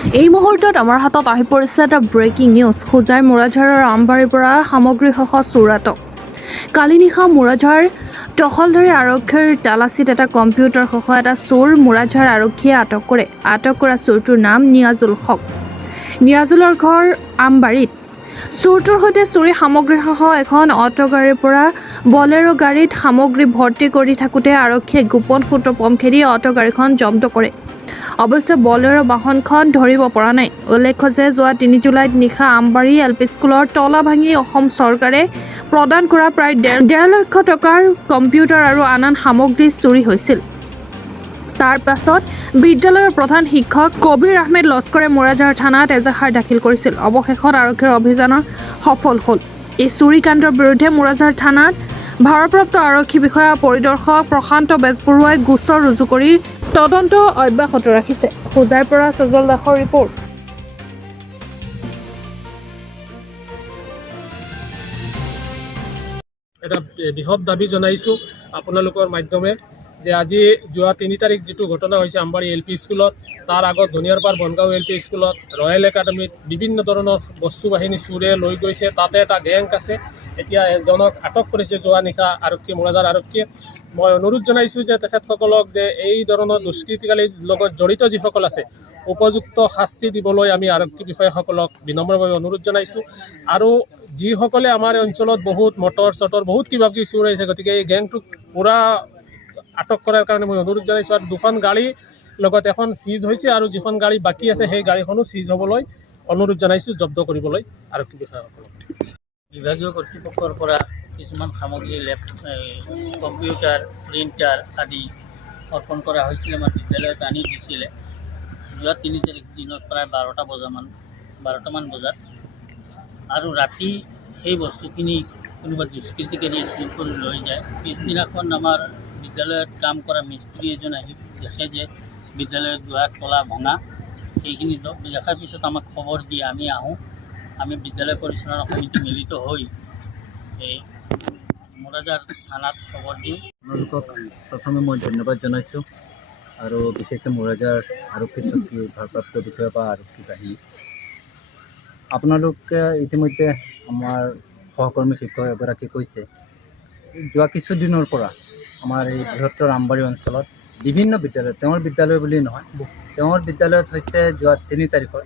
এই মুহূৰ্তত আমাৰ হাতত আহি পৰিছে এটা ব্ৰেকিং নিউজ। হোজাই মুৰাঝাৰৰ আমবাৰীৰ পৰা সামগ্ৰীসহ চোৰ আটক। কালি নিশা মুৰাঝাৰ টহলদাৰী আৰক্ষীৰ তালাচীত এটা কম্পিউটাৰসহ এটা চোৰ মুৰাঝাৰ আৰক্ষীয়ে আটক কৰে। আটক কৰা চোৰটোৰ নাম নিয়াজুল হক। নিয়াজুলৰ ঘৰ আমবাৰীত। চোৰটোৰ সৈতে চুৰি সামগ্ৰীসহ এখন অটো গাড়ীৰ পৰা বলেৰো গাড়ীত সামগ্ৰী ভৰ্তি কৰি থাকোঁতে আৰক্ষীয়ে গোপন সূত্ৰ পম খেদি অটো গাড়ীখন জব্দ কৰে। অৱশ্যে বলেৰো বাহনখন ধৰিব পৰা নাই। উল্লেখ্য যে যোৱা ৩ জুলাইত নিশা আমবাৰী LP স্কুলৰ তলা ভাঙি অসম চৰকাৰে প্ৰদান কৰা প্ৰায় ১.৫ লাখ টকাৰ কম্পিউটাৰ আৰু আন সামগ্ৰী চুৰি হৈছিল। তাৰ পাছত বিদ্যালয়ৰ প্ৰধান শিক্ষক কবিৰ আহমেদ লস্কৰে মুৰাঝাৰ থানাত এজাহাৰ দাখিল কৰিছিল। অৱশেষত আৰক্ষীৰ অভিযানৰ সফল হ'ল। এই চুৰিকাণ্ডৰ বিৰুদ্ধে মুৰাঝাৰ থানাত ভাৰপ্ৰাপ্ত আৰক্ষী বিষয়া পৰিদৰ্শক প্ৰশান্ত বেজবৰুৱাই গোচৰ ৰুজু কৰি তদন্ত অব্যাহত ৰাখিছে। হোজাইৰ পৰা সজল দাসৰ ৰিপৰ্ট। এটা বৃহৎ দাবী জনাইছোঁ আপোনালোকৰ মাধ্যমে যে আজি যোৱা ৩ তাৰিখ যিটো ঘটনা হৈছে আমবাৰী LP স্কুলত, তাৰ আগত ধনিয়াৰপাৰ বনগাঁও LP স্কুলত, ৰয়েল একাডেমীত বিভিন্ন ধৰণৰ বস্তু বাহিনী চোৰে লৈ গৈছে। তাতে এটা গেং আছে। এতিয়া এজনক আটক কৰিছে যোৱা নিশা মুৰাঝাৰ আৰক্ষীয়ে। মই অনুৰোধ জনাইছোঁ যে তেখেতসকলক যে এই ধৰণৰ দুষ্কৃতিকাৰীৰ লগত জড়িত যিসকল আছে উপযুক্ত শাস্তি দিবলৈ আমি আৰক্ষী বিষয়াসকলক বিনম্ৰভাৱে অনুৰোধ জনাইছোঁ। আৰু যিসকলে আমাৰ অঞ্চলত বহুত মটৰ চটৰ বহুত কিবা কিবি চোৰ আহিছে, গতিকে এই গেংটোক পূৰা আটক কৰাৰ কাৰণে মই অনুৰোধ জনাইছোঁ। আৰু 2খন গাড়ী লগত এখন চিজ হৈছে আৰু যিখন গাড়ী বাকী আছে সেই গাড়ীখনো চিজ হ'বলৈ অনুৰোধ জনাইছোঁ, জব্দ কৰিবলৈ আৰক্ষী বিষয়াসকলক। বিভাগীয় কৰ্তৃপক্ষৰ পৰা কিছুমান সামগ্ৰী কম্পিউটাৰ, প্ৰিণ্টাৰ আদি অৰ্পণ কৰা হৈছিলে। আমাৰ বিদ্যালয়ত আনি দিছিলে যোৱা ৩ তাৰিখ দিনত প্ৰায় 12টামান বজাত। আৰু ৰাতি সেই বস্তুখিনি কোনোবা দুষ্কৃতিকাৰীয়ে চুৰ কৰি লৈ যায়। পিছদিনাখন আমাৰ বিদ্যালয়ত কাম কৰা মিস্ত্ৰী এজন আহি দেখে যে বিদ্যালয়ৰ দুৱাৰ তলা ভঙা। সেইখিনি দেখাৰ পিছত আমাক খবৰ দিয়ে আমি আহোঁ। আমি বিদ্যালয় পৰিচালনা সমিতি মিলিত হৈ এই মুৰাঝাৰ থানাত খবৰ দিওঁ। আপোনালোকক প্ৰথমে মই ধন্যবাদ জনাইছোঁ আৰু বিশেষকৈ মুৰাঝাৰ আৰক্ষী চকীৰ ভাৰপ্ৰাপ্ত বিষয়া বা আৰক্ষী বাহিনী। আপোনালোকে ইতিমধ্যে আমাৰ সহকৰ্মী শিক্ষক এগৰাকী কৈছে, যোৱা কিছুদিনৰ পৰা আমাৰ এই বৃহত্তৰ আমবাৰী অঞ্চলত বিভিন্ন বিদ্যালয়ত, তেওঁৰ বিদ্যালয় বুলি নহয়, তেওঁৰ বিদ্যালয়ত হৈছে যোৱা 3 তাৰিখত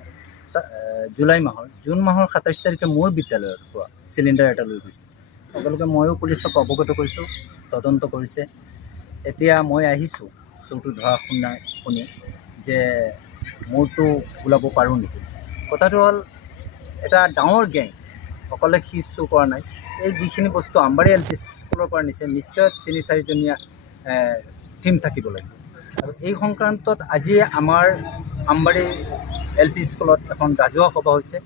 জুন মাহৰ 27 তাৰিখে মোৰ বিদ্যালয়ৰ পৰা চিলিণ্ডাৰ এটা লৈ গৈছে। সকলোকে ময়ো পুলিচক অৱগত কৰিছোঁ, তদন্ত কৰিছে। এতিয়া মই আহিছোঁ চোৰটো ধৰা শুনি যে মোৰটো ওলাব পাৰোঁ নেকি। কথাটো হ'ল এটা ডাঙৰ গেং, অকলে সি চুৰ কৰা নাই। এই যিখিনি বস্তু আমবাৰী LP স্কুলৰ পৰা নিছে, নিশ্চয় 3-4জনীয়া টীম থাকিব লাগিব। আৰু এই সংক্ৰান্তত আজি আমাৰ আমবাৰী LP স্কুলত এখন ৰাজহুৱা সভা হৈছে।